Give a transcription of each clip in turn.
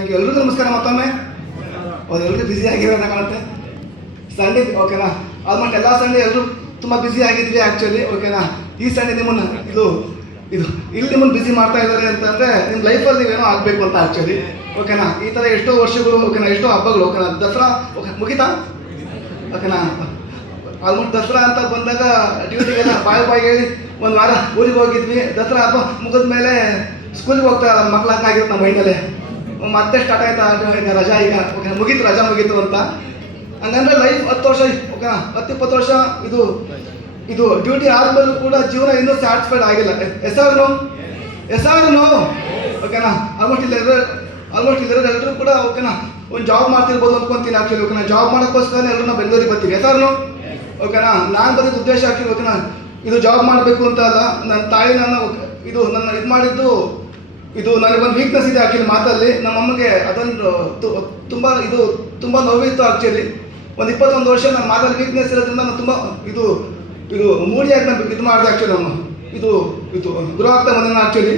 Thank you. ಎಲ್ರಿಗೂ ನಮಸ್ಕಾರ ಮತ್ತೊಮ್ಮೆ. ಹೌದು, ಎಲ್ರಿಗೂ ಬ್ಯುಸಿ ಆಗಿರೋಣ ಕಾಣುತ್ತೆ. ಸಂಡೇ ಓಕೆನಾ, ಆಲ್ಮೋಸ್ಟ್ ಎಲ್ಲ ಸಂಡೇ ಎಲ್ಲರೂ ತುಂಬ ಬ್ಯುಸಿ ಆಗಿದ್ವಿ ಆ್ಯಕ್ಚುಲಿ. ಓಕೆನಾ, ಈ ಸಂಡೇ ನಿಮ್ಮನ್ನು ಇದು ಇಲ್ಲಿ ನಿಮ್ಮನ್ನು ಬ್ಯುಸಿ ಮಾಡ್ತಾ ಇದ್ದಾರೆ ಅಂತಂದರೆ ನಿಮ್ಮ ಲೈಫಲ್ಲಿ ನೀವೇನೋ ಆಗಬೇಕು ಅಂತ ಆ್ಯಕ್ಚುಲಿ. ಓಕೆನಾ, ಈ ಥರ ಎಷ್ಟೋ ವರ್ಷಗಳು, ಓಕೆನಾ, ಎಷ್ಟೋ ಹಬ್ಬಗಳು. ಓಕೆನಾ, ದಸರಾ ಓಕೆ ಮುಗಿತಾ? ಓಕೆನಾ, ಆಲ್ಮೋಸ್ಟ್ ದಸರಾ ಅಂತ ಬಂದಾಗ ಡ್ಯೂಟಿಗೆಲ್ಲ ಬಾಯ್ ಹೇಳಿ ಒಂದು ವಾರ ಊರಿಗೆ ಹೋಗಿದ್ವಿ. ದಸರಾ ಹಬ್ಬ ಮುಗಿದ ಮೇಲೆ ಸ್ಕೂಲಿಗೆ ಹೋಗ್ತಾ ಮಕ್ಳು ಹಾಕಿರುತ್ತೆ ನಮ್ಮ ಮೈಂಡಲ್ಲೇ. ಮತ್ತೆ ಸ್ಟಾರ್ಟ್ ಆಯ್ತಾ ಈಗ ರಜಾ, ಈಗ ಓಕೆ ಮುಗೀತು, ರಜಾ ಮುಗೀತು ಅಂತ. ಹಂಗಂದ್ರೆ ಲೈಫ್ 10 ವರ್ಷ ಓಕೆನಾ, 10-20 ವರ್ಷ ಇದು ಡ್ಯೂಟಿ ಆದ್ಮೇಲೂ ಕೂಡ ಜೀವನ ಇನ್ನೂ ಸ್ಯಾಟಿಸ್ಫೈಡ್ ಆಗಿಲ್ಲ. ಎಸ್ ಓಕೆನಾ. ಆಲ್ಮೋಸ್ಟ್ ಇಲ್ಲಿರೋದು ಎಲ್ಲರೂ ಕೂಡ ಓಕೆನಾ ಒಂದು ಜಾಬ್ ಮಾಡ್ತಿರ್ಬೋದು ಅಂದ್ಕೊಂತೀನಿ ಆ್ಯಕ್ಚುಲಿ. ಓಕೆನಾ, ಜಾಬ್ ಮಾಡೋಕ್ಕೋಸ್ಕರ ಎಲ್ಲರೂ ನಾವು ಬೆಂಗಳೂರಿಗೆ ಬರ್ತೀವಿ. ಓಕೆನಾ, ನಾನು ಬಂದಿದ್ದ ಉದ್ದೇಶ ಆ್ಯಕ್ಚುಲಿ ಓಕೆನಾ ಇದು ಜಾಬ್ ಮಾಡಬೇಕು ಅಂತ ಅಲ್ಲ. ನನ್ನ ತಾಯಿ ನನ್ನ ಇದು ಮಾಡಿದ್ದು ಇದು ನನಗೆ ಒಂದು ವೀಕ್ನೆಸ್ ಇದೆ ಆ್ಯಕ್ಚುಲಿ ಮಾತಲ್ಲಿ. ನಮ್ಮ ಅಮ್ಮಗೆ ಅದೊಂದು ತುಂಬ ನೋವಿತ್ತು ಆ್ಯಕ್ಚುಲಿ. ಒಂದು 21 ವರ್ಷ ನನ್ನ ಮಾತಲ್ಲಿ ವೀಕ್ನೆಸ್ ಇರೋದ್ರಿಂದ ನಾನು ತುಂಬ ಇದು ಮೂಡಿಯಾಗಿ ನಾನು ಇದು ಮಾಡಿದೆ ಆ್ಯಕ್ಚುಲಿ. ನಮ್ಮ ಇದು ಗೃಹ ಆಗ್ತಾ ಬಂದ ಆ್ಯಕ್ಚುಲಿ.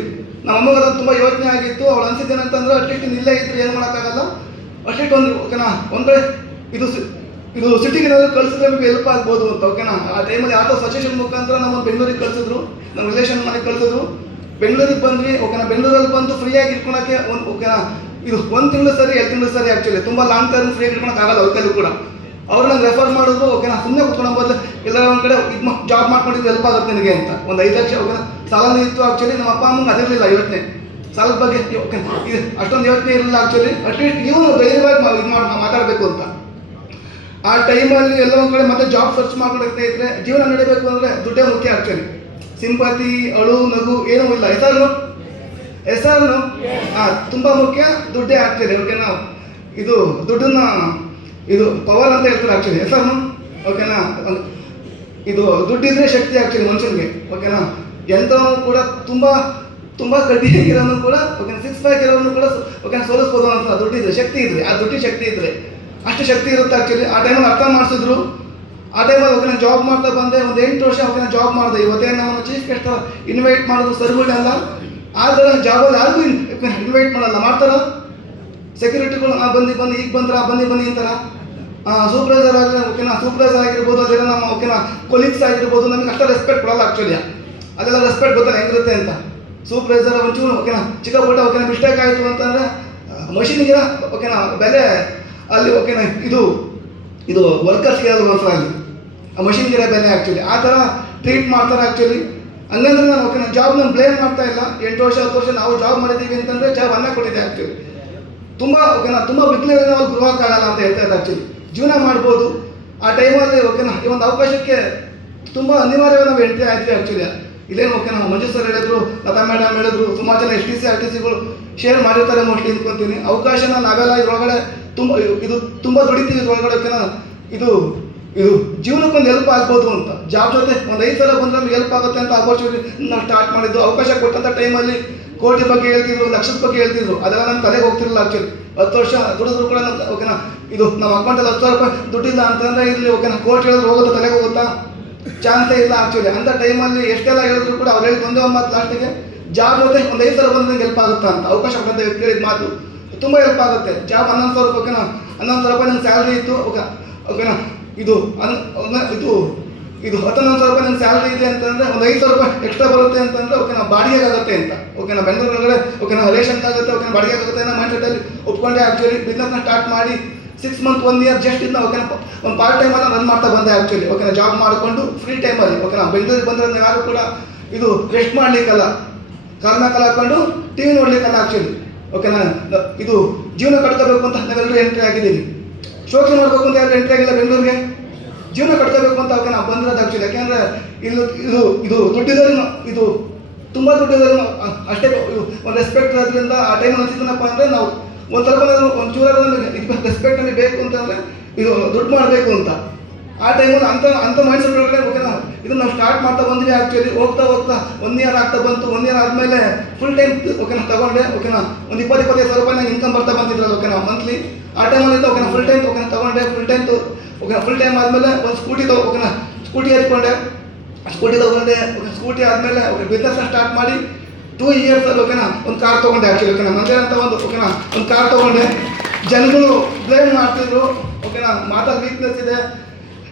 ನಮ್ಮ ಅಮ್ಮಗೆ ಅದನ್ನು ತುಂಬ ಯೋಚನೆ ಆಗಿತ್ತು. ಅವಳು ಅನಿಸಿದ್ದೇನಂತಂದ್ರೆ ಅಟ್ಲೀಸ್ಟ್ ಇಲ್ಲೇ ಇದ್ರೆ ಏನು ಮಾಡೋಕ್ಕಾಗಲ್ಲ, ಅಟ್ಲೀಸ್ಟ್ ಒಂದು ಓಕೆನಾ ಒಂದು ಕಡೆ ಇದು ಸಿಟಿಗೆ ಏನಾದರೂ ಕಳಿಸಿದ್ರೆ ನಮಗೆ ಹೆಲ್ಪ್ ಆಗ್ಬೋದು ಅಂತ. ಓಕೆನಾ, ಆ ಟೈಮಲ್ಲಿ ಆಟೋ ಸಜೆಷನ್ ಮುಖಾಂತರ ನಮ್ಮನ್ನು ಬೆಂಗಳೂರಿಗೆ ಕಳಿಸಿದ್ರು, ನಮ್ಮ ರಿಲೇಷನ್ ಮನೆಗೆ ಕಳಿಸಿದ್ರು. ಬೆಂಗಳೂರಿಗೆ ಬಂದ್ವಿ. ಓಕೆನಾ, ಬೆಂಗಳೂರಲ್ಲಿ ಬಂದು ಫ್ರೀಯಾಗಿ ಇಟ್ಕೊಳಕ್ಕೆ ಒಂದು ಓಕೆನಾ ಇದು 1 ತಿಂಗಳು ಸರಿ 2 ತಿಂಗಳು ಸರಿ ಆ್ಯಕ್ಚುಲಿ. ತುಂಬ ಲಾಂಗ್ ಟರ್ಮ್ ಫ್ರೀಯಾಗಿ ಇಟ್ಕೊಳಕ್ಕಾಗಲ್ಲ ಅವ್ರಿಗೂ ಕೂಡ. ಅವ್ರು ನಂಗೆ ರೆಫರ್ ಮಾಡಿದ್ರು. ಓಕೆನಾ, ಸುಮ್ಮನೆ ಕುತ್ಕೊಳ್ಳೋ ಬದಲು ಎಲ್ಲರ ಒಂದು ಕಡೆ ಜಾಬ್ ಮಾಡ್ಕೊಂಡಿದ್ದು ಹೆಲ್ಪ್ ಆಗುತ್ತೆ ನಿನಗೆ ಅಂತ. ಒಂದು 5 ಲಕ್ಷ ಓಕೆನಾ ಸಾಲನೂ ಇತ್ತು ಆ್ಯಕ್ಚುಲಿ. ನಮ್ಮ ಅಪ್ಪ ಅಮ್ಮಂಗೆ ಅದಿರಲಿಲ್ಲ ಯೋಚನೆ, ಸಾಲದ ಬಗ್ಗೆ ಓಕೆನಾ ಇದು ಅಷ್ಟೊಂದು ಯೋಚನೆ ಇರಲಿಲ್ಲ ಆ್ಯಕ್ಚುಲಿ. ಅಟ್ಲೀಸ್ಟ್ ಇವನು ಧೈರ್ಯವಾಗಿ ಇದು ಮಾತಾಡಬೇಕು ಅಂತ. ಆ ಟೈಮಲ್ಲಿ ಎಲ್ಲ ಒಂದು ಕಡೆ ಮತ್ತೆ ಜಾಬ್ ಸರ್ಚ್ ಮಾಡ್ಕೊಳ್ತಾ ಇದ್ರೆ ಜೀವನ ನಡೀಬೇಕು ಅಂದರೆ ದುಡ್ಡೇ ಮುಖ್ಯ ಆ್ಯಕ್ಚುಲಿ. ಸಿಂಪತಿ, ಅಳು, ನಗು ಏನೂ ಇಲ್ಲ. ಹೆಸರು ತುಂಬ ಮುಖ್ಯ, ದುಡ್ಡೇ ಆ್ಯಕ್ಚುಲಿ. ಓಕೆನಾ, ಇದು ದುಡ್ಡನ್ನ ಇದು ಪವರ್ ಅಂತ ಹೇಳ್ತಾರೆ ಆ್ಯಕ್ಚುಲಿ. ಹೆಸರು ಓಕೆನಾ, ಇದು ದುಡ್ಡಿದ್ರೆ ಶಕ್ತಿ ಆ್ಯಕ್ಚುಲಿ ಮನುಷ್ಯನಿಗೆ. ಓಕೆನಾ, ಎಂಥವನು ಕೂಡ ತುಂಬ ಕಡ್ಡಿಯಾಗಿರೋನು ಕೂಡ ಓಕೆನಾ 6 ಪ್ಯಾಕ್ ಇರೋನು ಕೂಡ ಓಕೆನಾ ಸೋಲಿಸ್ಬೋದು ಅಂತ. ದುಡ್ಡಿದ್ರೆ ಶಕ್ತಿ ಇದ್ರೆ, ಆ ದುಡ್ಡಿನ ಶಕ್ತಿ ಇದ್ರೆ ಅಷ್ಟು ಶಕ್ತಿ ಇರುತ್ತೆ ಆ್ಯಕ್ಚುಲಿ. ಆ ಟೈಮಲ್ಲಿ ಅರ್ಥ ಮಾಡಿಸಿದ್ರು. ಆ ಟೈಮಲ್ಲಿ ಓಕೆನಾ ಜಾಬ್ ಮಾಡ್ತಾ ಬಂದೆ. ಒಂದು 8 ವರ್ಷ ಓಕೆನಾ ಜಾಬ್ ಮಾಡಿದೆ. ಇವತ್ತೇನು ನಾವು ಚೀಫ್ ಗೆಸ್ಟ್ ಇನ್ವೈಟ್ ಮಾಡೋದು ಸರ್ಗಳೆಲ್ಲ. ಆದರೆ ಜಾಬಲ್ಲಿ ಯಾರಿಗೂ ಇನ್ವೈಟ್ ಮಾಡಲ್ಲ. ಮಾಡ್ತಾರ ಸೆಕ್ಯೂರಿಟಿಗಳು ಬನ್ನಿ ಈಗ ಬಂದ್ರ ಬನ್ನಿ ಅಂತಾರ. ಸೂಪರ್ವೈಸರ್ ಆದರೆ ಓಕೆನಾ ಸೂಪರ್ವೈಸರ್ ಆಗಿರ್ಬೋದು, ಅದೆಲ್ಲ ನಮ್ಮ ಓಕೆನಾ ಕೊಲೀಗ್ಸ್ ಆಗಿರ್ಬೋದು, ನಮಗೆ ಅಷ್ಟು ರೆಸ್ಪೆಕ್ಟ್ ಕೊಡಲ್ಲ ಆ್ಯಕ್ಚುಲಿ. ಅದೆಲ್ಲ ರೆಸ್ಪೆಕ್ಟ್ ಗೊತ್ತಲ್ಲ ಹೆಂಗಿರುತ್ತೆ ಅಂತ. ಸೂಪರ್ವೈಸರ್ ಒಂಚೂರು ಓಕೆನಾ ಚಿಕ್ಕ ಪುಟ್ಟ ಓಕೆನಾ ಮಿಸ್ಟೇಕ್ ಆಯಿತು ಅಂತಂದರೆ ಮಷಿನಿಗೆ ಓಕೆನಾ ಬೆಲೆ ಅಲ್ಲಿ ಓಕೆನಾ ಇದು ವರ್ಕರ್ಸ್ಗೆ ಅದು ಮಾತ್ರ ಅಲ್ಲಿ ಆ ಮಷಿನ್ಗಿರೋ ಬೆಲೆ ಆ್ಯಕ್ಚುಲಿ. ಆ ಥರ ಟ್ರೀಟ್ ಮಾಡ್ತಾರೆ ಆ್ಯಕ್ಚುಲಿ. ಹಂಗಂದ್ರೆ ನಾನು ಓಕೆನಾ ಜಾಬ್ ನಾನು ಬ್ಲೇಮ್ ಮಾಡ್ತಾ ಇಲ್ಲ. 8 ವರ್ಷ 10 ವರ್ಷ ನಾವು ಜಾಬ್ ಮಾಡಿದ್ದೀವಿ ಅಂತಂದರೆ ಜಾಬ್ ಅನ್ನ ಕೊಟ್ಟಿದೆ ಆ್ಯಕ್ಚುಲಿ. ತುಂಬ ಓಕೆನಾ ತುಂಬ ಬಿಗ್ಲೇ ನಾವು ಗೃಹಕ್ಕಾಗಲ್ಲ ಅಂತ ಹೇಳ್ತಾ ಇದ್ದೆ ಆ್ಯಕ್ಚುಲಿ. ಜೀವನ ಮಾಡ್ಬೋದು. ಆ ಟೈಮಲ್ಲಿ ಓಕೆನಾ ಈ ಒಂದು ಅವಕಾಶಕ್ಕೆ ತುಂಬ ಅನಿವಾರ್ಯವಾಗಿ ನಾವು ಎಂಟ್ರಿ ಆಯ್ತೀವಿ ಆ್ಯಕ್ಚುಲಿ. ಇಲ್ಲೇನು ಓಕೆನಾ ಮಂಜು ಸರ್ ಹೇಳಿದ್ರು, ಲತಾ ಮೇಡಮ್ ಹೇಳಿದ್ರು, ಸುಮಾರು ಜನ STC RTCಗಳು ಶೇರ್ ಮಾಡಿರ್ತಾರೆ ಮೋಸ್ಟ್ಲಿ ಅಂದ್ಕೊತೀನಿ. ಅವಕಾಶನ ನಾವೆಲ್ಲ ಇದ್ರೊಳಗಡೆ ತುಂಬ ದುಡಿತೀವಿ ಇದ್ರೊಳಗಡೆ. ಓಕೆನಾ ಇದು ಜೀವನಕ್ಕೊಂದು ಹೆಲ್ಪ್ ಆಗ್ಬೋದು ಅಂತ. ಜಾಬ್ ಜೊತೆ ಒಂದು 5 ಸಲ ಬಂದರೆ ನಮ್ಗೆ ಹೆಲ್ಪ್ ಆಗುತ್ತೆ ಅಂತ ಆಪರ್ಚುನಿಟಿ ನಾವು ಸ್ಟಾರ್ಟ್ ಮಾಡಿದ್ದು. ಅವಕಾಶ ಕೊಟ್ಟಂಥ ಟೈಮಲ್ಲಿ ಕೋಟಿ ಬಗ್ಗೆ ಹೇಳ್ತಿದ್ರು, ಲಕ್ಷದ ಬಗ್ಗೆ ಹೇಳ್ತಿದ್ರು. ಅದೆಲ್ಲ ನಮ್ಮ ತಲೆಗೆ ಹೋಗ್ತಿರಲಿಲ್ಲ ಆ್ಯಕ್ಚುಲಿ. 10 ವರ್ಷ ದುಡಿದ್ರು ಕೂಡ ನಮ್ಮ ಓಕೆನಾ ಇದು ನಮ್ಮ ಅಕೌಂಟಲ್ಲಿ 10,000 ರೂಪಾಯಿ ದುಡ್ಡಿಲ್ಲ ಅಂತಂದರೆ ಇಲ್ಲಿ ಓಕೆನಾ ಕೋಟಿ ಹೇಳಿದ್ರು ಹೋಗುತ್ತಾ, ತಲೆಗೆ ಹೋಗುತ್ತಾ? ಚಾನ್ಸೇ ಇಲ್ಲ ಆ್ಯಕ್ಚುಲಿ. ಅಂಥ ಟೈಮಲ್ಲಿ ಎಷ್ಟೆಲ್ಲ ಹೇಳಿದ್ರು ಕೂಡ ಅವ್ರು ಹೇಳಿದ್ದು ಒಂದೇ ಮಾತು ಲಾಸ್ಟಿಗೆ, ಜಾಬ್ ಜೊತೆ ಒಂದು 5 ಸಲ ಬಂದ್ರೆ ನಂಗೆ ಹೆಲ್ಪ್ ಆಗುತ್ತಾ ಅಂತ. ಅವಕಾಶ ಕೊಟ್ಟಂತ ಹೇಳಿದ ಮಾತು ತುಂಬ ಹೆಲ್ಪ್ ಆಗುತ್ತೆ. ಜಾಬ್ 11,000 ರೂಪಾಯಿ ಓಕೆನಾ 11,000 ರೂಪಾಯಿ ನಂಗೆ ಸ್ಯಾಲ್ರಿ ಇತ್ತು. ಓಕೆನಾ ಇದು 11,000 ರೂಪಾಯಿ ನಂಗೆ ಸ್ಯಾಲ್ರಿ ಇದೆ ಅಂತಂದರೆ ಒಂದು 5,000 ರೂಪಾಯಿ ಎಕ್ಸ್ಟ್ರಾ ಬರುತ್ತೆ ಅಂತಂದರೆ ಓಕೆನಾ ಬಾಡಿಗೆ ಆಗುತ್ತೆ ಅಂತ. ಓಕೆನಾ ಬೆಂಗಳೂರೊಳಗಡೆ ಓಕೆನಾ ರೇಷನ್ ಆಗುತ್ತೆ, ಓಕೆನಾ ಬಾಡಿಗೆ ಆಗುತ್ತೆ ಅನ್ನೋ ಮೈಂಡ್ ಸೆಟ್ಟಲ್ಲಿ ಒಪ್ಕೊಂಡೆ ಆ್ಯಕ್ಚುಲಿ. ಬಿಸ್ನೆಸ್ನ ಸ್ಟಾರ್ಟ್ ಮಾಡಿ 6 ಮಂತ್ 1 ಇಯರ್ ಜಸ್ಟ್ ಇದನ್ನ ಓಕೆನಾ ಒಂದು ಪಾರ್ಟ್ ಟೈಮನ್ನು ರನ್ ಮಾಡ್ತಾ ಬಂದೆ ಆ್ಯಕ್ಚುಲಿ. ಓಕೆನಾ ಜಾಬ್ ಮಾಡಿಕೊಂಡು ಫ್ರೀ ಟೈಮಲ್ಲಿ ಓಕೆನಾ ಬೆಂಗಳೂರಿಗೆ ಬಂದರೆ ಯಾರು ಕೂಡ ಇದು ರೆಸ್ಟ್ ಮಾಡಲಿಕ್ಕಲ್ಲ, ಕಾಲ ಹಾಕೊಂಡು TV ನೋಡಲಿಕ್ಕಲ್ಲ ಆ್ಯಕ್ಚುಲಿ. ಓಕೆನಾ ಇದು ಜೀವನ ಕಟ್ಕೋಬೇಕು ಅಂತ ನಾವೆಲ್ಲರೂ ಎಂಟ್ರಿ ಆಗಿದ್ದೀವಿ. ಶೋಕಿ ಮಾಡಬೇಕು ಅಂತ ಯಾರು ಎಂಟ್ರಿ ಆಗಿಲ್ಲ ಬೆಂಗಳೂರಿಗೆ. ಜೀವನ ಕಟ್ಕೋಬೇಕು ಅಂತ ಓಕೆನಾ ಬಂದಿರೋದು ಆ್ಯಕ್ಚುಲಿ. ಯಾಕೆಂದರೆ ಇದು ದುಡ್ಡಿದ್ರು ಇದು ತುಂಬ ದುಡ್ಡಿದ್ರು ಅಷ್ಟೇ ಒಂದು ರೆಸ್ಪೆಕ್ಟ್ ಇರೋದ್ರಿಂದ ಆ ಟೈಮ್ ಅನಿಸಿದ್ದನಪ್ಪ ಅಂದರೆ ನಾವು ಒಂದು ಸ್ವಲ್ಪ ಒಂಚೂರಾದ್ರೂ ನಮಗೆ ರೆಸ್ಪೆಕ್ಟಲ್ಲಿ ಬೇಕು ಅಂತಂದರೆ ಇದು ದುಡ್ಡು ಮಾಡಬೇಕು ಅಂತ. ಆ ಟೈಮಲ್ಲಿ ಅಂಥ ಮೈಂಡ್ ಸೆಟ್ ಒಳಗಡೆ ಓಕೆನಾ ಇದನ್ನು ನಾವು ಸ್ಟಾರ್ಟ್ ಮಾಡ್ತಾ ಬಂದ್ವಿ ಆ್ಯಕ್ಚುಲಿ. ಹೋಗ್ತಾ 1 ಇಯರ್ ಆಗ್ತಾ ಬಂತು. 1 ಇಯರ್ ಆದಮೇಲೆ ಫುಲ್ ಟೈಮ್ ಓಕೆನಾ ತಗೊಂಡೆ. ಓಕೆನಾ ಒಂದು 20-25 ಸಾವಿರ ರೂಪಾಯಿ ನಂಗೆ ಇನ್ಕಮ್ ಬರ್ತಾ ಬಂದಿದ್ರಲ್ಲ ಓಕೆನಾ ಮಂತ್ಲಿ. ಆ ಟೈಮಲ್ಲಿ ಓಕೆನಾ ಫುಲ್ ಟೈಮ್ ಓಕೆನಾ ತಗೊಂಡೆ. ಫುಲ್ ಟೈಮ್ ಆದಮೇಲೆ ಒಂದು ಓಕೆನಾ ಸ್ಕೂಟಿ ಹಚ್ಕೊಂಡೆ. ಸ್ಕೂಟಿ ತೊಗೊಂಡೆ. ಸ್ಕೂಟಿ ಆದಮೇಲೆ ಓಕೆ ಬಿಸ್ನೆಸ್ನ ಸ್ಟಾರ್ಟ್ ಮಾಡಿ 2 years ಓಕೆನಾ ಒಂದು ಕಾರ್ ತೊಗೊಂಡೆ ಆ್ಯಕ್ಚುಲಿ ಓಕೆನಾ ಮಂಜಾನ ಅಂತ ಓಕೆನಾ ಒಂದು ಕಾರ್ ತೊಗೊಂಡೆ. ಜನಗಳು ಬ್ಲೇಮ್ ಮಾಡ್ತಿದ್ರು ಓಕೆನಾ ಮಾತಾಡ ವೀಕ್ನೆಸ್ ಇದೆ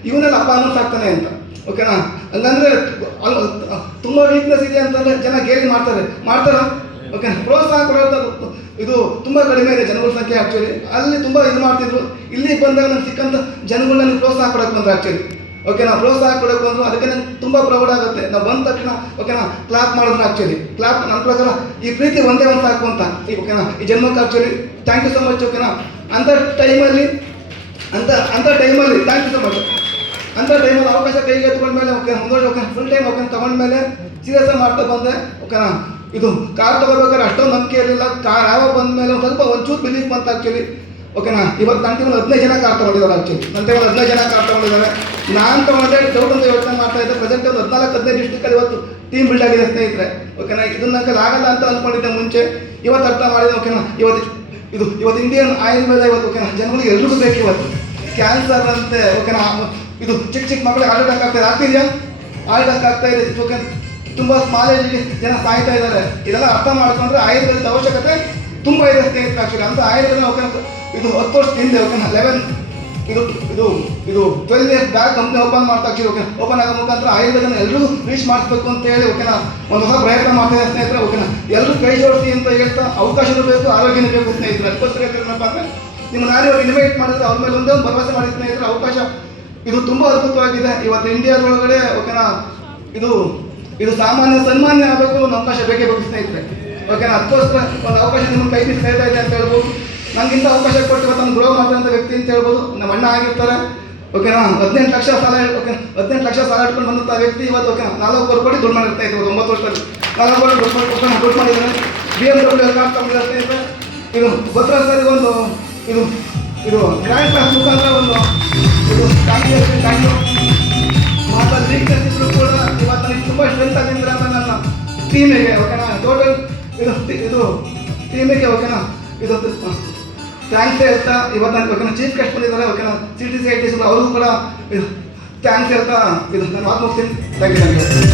ಇವನೆಲ್ಲ ಅಪ್ಪ ಅನ್ನೋಸಾಗ್ತಾನೆ ಅಂತ ಓಕೆನಾ. ಹಂಗಂದ್ರೆ ತುಂಬ ವೀಕ್ನೆಸ್ ಇದೆ ಅಂತಂದರೆ ಜನ ಗೇಲಿ ಮಾಡ್ತಾರ ಓಕೆನಾ. ಪ್ರೋತ್ಸಾಹ ಕೊಡೋದು ಇದು ತುಂಬ ಕಡಿಮೆ ಇದೆ ಜನಗಳ ಸಂಖ್ಯೆ ಆ್ಯಕ್ಚುಲಿ. ಅಲ್ಲಿ ತುಂಬ ಇದು ಮಾಡ್ತಿದ್ರು. ಇಲ್ಲಿ ಬಂದಾಗ ನನಗೆ ಸಿಕ್ಕಂಥ ಜನಗಳು ನನಗೆ ಪ್ರೋತ್ಸಾಹ ಕೊಡೋಕೆ ಬಂದರು ಆ್ಯಕ್ಚುಲಿ ಓಕೆನಾ. ಪ್ರೋತ್ಸಾಹ ಕೊಡೋಕೆ ಬಂದರು. ಅದಕ್ಕೆ ನನಗೆ ತುಂಬ ಪ್ರೌಢ ಆಗುತ್ತೆ. ನಾವು ಬಂದ ತಕ್ಷಣ ಓಕೆನಾ ಕ್ಲಾಪ್ ಮಾಡಿದ್ರು ಆ್ಯಕ್ಚುಲಿ. ಕ್ಲಾಪ್ ನನ್ನ ಪ್ರಕಾರ ಈ ಪ್ರೀತಿ ಒಂದೇ ಒಂದು ಸಾಕು ಅಂತ ಓಕೆನಾ ಈ ಜನ್ಮಕ್ಕೆ actually. Thank you so much ಓಕೆನಾ. ಅಂಥ ಟೈಮಲ್ಲಿ ಥ್ಯಾಂಕ್ ಯು ಸೊ ಮಚ್. ಅಂಥ ಟೈಮಲ್ಲಿ ಅವಕಾಶ ಕೈಗೆ ಎತ್ಕೊಂಡ್ಮೇಲೆ ಓಕೆ ಮುಂದೋಡಿ ಓಕೆ ಫುಲ್ ಟೈಮ್ ಓಕೆ ತೊಗೊಂಡ್ಮೇಲೆ ಸೀರಿಯಸ್ ಆಗಿ ಮಾಡ್ತಾ ಬಂದೆ ಓಕೆನಾ. ಇದು ಕಾರ್ ತೊಗೋಬೇಕಾದ್ರೆ ಅಷ್ಟೊಂದು ನಂಬಿಕೆ ಇರಲಿಲ್ಲ. ಕಾರ್ ಯಾವಾಗ ಬಂದ ಮೇಲೆ ಒಂದು ಸ್ವಲ್ಪ ಒಂಚೂರು ಬಿಲೀಫ್ ಬಂತು ಆ್ಯಕ್ಚುಲಿ ಓಕೆನಾ. ಇವತ್ತು ನನ್ನ ಟೈಮಲ್ಲಿ 15 ಜನ ಕಾರ್ ತೊಗೊಂಡಿದ್ದಾರೆ ಆ್ಯಕ್ಚುಲಿ. ನನ್ನ ಟೈಮಲ್ಲಿ 15 ಜನ ಕಾರ್ ತೊಗೊಂಡಿದ್ದಾರೆ. ನಾನು ತೊಗೊಂಡೆ ಡೌಟ್ ಅಂತ ಯೋಚನೆ ಮಾಡ್ತಾ ಇದ್ದೆ. ಪ್ರೆಸೆಂಟ್ ಒಂದು 14-15 ಡಿಸ್ಟ್ರಿಕ್ಟಲ್ಲಿ ಇವತ್ತು ಟೀಮ್ ಬಿಲ್ಡ್ ಆಗಿದೆ ಸ್ನೇಹಿತರೆ ಓಕೆನಾ. ಇದನ್ನ ನಂಗೆ ಆಗಲ್ಲ ಅಂತ ಅಂದ್ಕೊಂಡಿದ್ದೆ ಮುಂಚೆ. ಇವತ್ತು ಅರ್ಥ ಮಾಡಿದೆ ಓಕೆನಾ. ಇವತ್ತು ಇಂಡಿಯನ್ ಆಯುರ್ವೇದ ಇವತ್ತು ಓಕೆನಾ ಜನಗಳಿಗೆ ಎಲ್ರಿಗೂ ಬೇಕು. ಇವತ್ತು ಕ್ಯಾನ್ಸರ್ ಅಂತೆ ಓಕೆನಾ. ಇದು ಚಿಕ್ಕ ಮಕ್ಕಳಿಗೆ ಹಾರ್ಟ್ ಅಟ್ಯಾಕ್ ಆಗ್ತಿದೆಯಾ? ಹಾರ್ಟ್ ಅಟ್ಯಾಕ್ ಆಗ್ತಾ ಇದೆ ಓಕೆ. ತುಂಬ ಸ್ಮಾಲ್ ಏಜ್ಗೆ ಜನ ಸಾಯ್ತಾ ಇದ್ದಾರೆ. ಇದೆಲ್ಲ ಅರ್ಥ ಮಾಡ್ಕೊಂಡ್ರೆ ಆಯುರ್ವೇದದ ಅವಶ್ಯಕತೆ ತುಂಬ ಇದೆ ಸ್ನೇಹಿತರೆ ಆ್ಯಕ್ಚುಲಿ. ಅಂತ ಆಯುರ್ವೇದ ಓಕೆ ಇದು 10 ವರ್ಷದ ಹಿಂದೆ ಓಕೆನಾ 12 years ಬ್ಯಾಕ್ ಕಂಪ್ನಿ ಓಪನ್ ಮಾಡ್ತಾ ಆ್ಯಕ್ಚುಲಿ ಓಕೆ. ಓಪನ್ ಆಗೋ ಮುಖಾಂತರ ಆಯುರ್ವೇದನ ಎಲ್ಲರೂ ರೀಚ್ ಮಾಡಿಸ್ಬೇಕು ಅಂತ ಹೇಳಿ ಓಕೆನಾ ಒಂದು ಹೊಸ ಪ್ರಯತ್ನ ಮಾಡ್ತಿದ್ದಾರೆ ಸ್ನೇಹಿತರೆ ಓಕೆನಾ. ಎಲ್ಲರೂ ಕೈ ಜೋಡಿಸಿ ಅಂತ ಹೇಳ್ತಾ ಅವಕಾಶನೂ ಬೇಕು ಆರೋಗ್ಯನೂ ಬೇಕು ಸ್ನೇಹಿತರೆ. ಅದಕ್ಕೋಸ್ಕರ ಏನಪ್ಪ ಅಂದರೆ ನಿಮ್ಮ ನಾನು ಇನ್ವೈಟ್ ಮಾಡಿದ್ರೆ ಅವ್ರ ಮೇಲೆ ಒಂದೇ ಒಂದು ಭರವಸೆ ಮಾಡಿ ಸ್ನೇಹಿತರೆ. ಅವಕಾಶ ಇದು ತುಂಬ ಅದ್ಭುತವಾಗಿದೆ. ಇವತ್ತು ಇಂಡಿಯಾದೊಳಗಡೆ ಓಕೆನಾ ಇದು ಸಾಮಾನ್ಯ ಆಗಬೇಕು ಒಂದು ಅವಕಾಶ ಬೇಕೇ ಬೇಕು ಸ್ನೇಹಿತರೆ ಓಕೆನಾ. ಅದಕ್ಕೋಸ್ಕರ ಒಂದು ಅವಕಾಶ ನಿಮ್ಮನ್ನು ಕೈ ಬಿಸಿ ಇದೆ ಅಂತ ಹೇಳ್ಬೋದು. ನನಗಿಂತ ಅವಕಾಶ ಕೊಟ್ಟು ಇವತ್ತು ನಾನು ಗ್ರೋ ಮಾಡಿದಂಥ ವ್ಯಕ್ತಿ ಅಂತ ಹೇಳ್ಬೋದು. ನಮ್ಮ ಅಣ್ಣ ಆಗಿರ್ತಾರೆ ಓಕೆನಾ. 18 ಲಕ್ಷ ಸಾಲ ಓಕೆ 18 ಲಕ್ಷ ಸಾಲ ಇಟ್ಕೊಂಡು ಬಂದಂಥ ವ್ಯಕ್ತಿ ಇವತ್ತು ಓಕೆನಾ 4 ಕೋಟಿ ದುಡ್ಡು ಮಾಡಿರ್ತಾ ಇತ್ತು 9 ವರ್ಷದಲ್ಲಿ 4 ಕೋಟಿ ದುಡ್ಡು ಮಾಡಿದ್ದಾನೆ. BMW ಕಾರ್ ತಗೊಂಡಿದ್ದಾರೆ ಸ್ನೇಹಿತರೆ. ಇದು ಭದ್ರ ಸರ್ ಒಂದು ಇದು ಗ್ರ್ಯಾಂಡ್ ಕ್ಲಾಸ್ ಮುಖಾಂತರ ಒಂದು ಇದು ಮಾತಾಡಿ ವೀಕ್ನೆಸ್ ಇದ್ರು ಕೂಡ ಇವತ್ತು ನನಗೆ ತುಂಬ ಸ್ಟ್ರೆಂತ್ ಆಗಿದ್ರೆ ಅಂತ ನನ್ನ ಟೀಮಿಗೆ ಓಕೆನಾ ಟೋಟಲ್ ಇದು ಟೀಮಿಗೆ ಓಕೆನಾ ಇದು ಥ್ಯಾಂಕ್ಸ್ ಹೇಳ್ತಾ ಇವತ್ತು ನನಗೆ ಓಕೆನಾ ಚೀಫ್ ಗೆಸ್ಟ್ ಬಂದಿದ್ದಾರೆ ಓಕೆನಾ CTC ITC ಅವ್ರಿಗೂ ಕೂಡ ಥ್ಯಾಂಕ್ಸ್ ಹೇಳ್ತಾ ಇದು ನಾನು ಮಾತು ಮುಗಿಸ್ತೀನಿ. Thank you.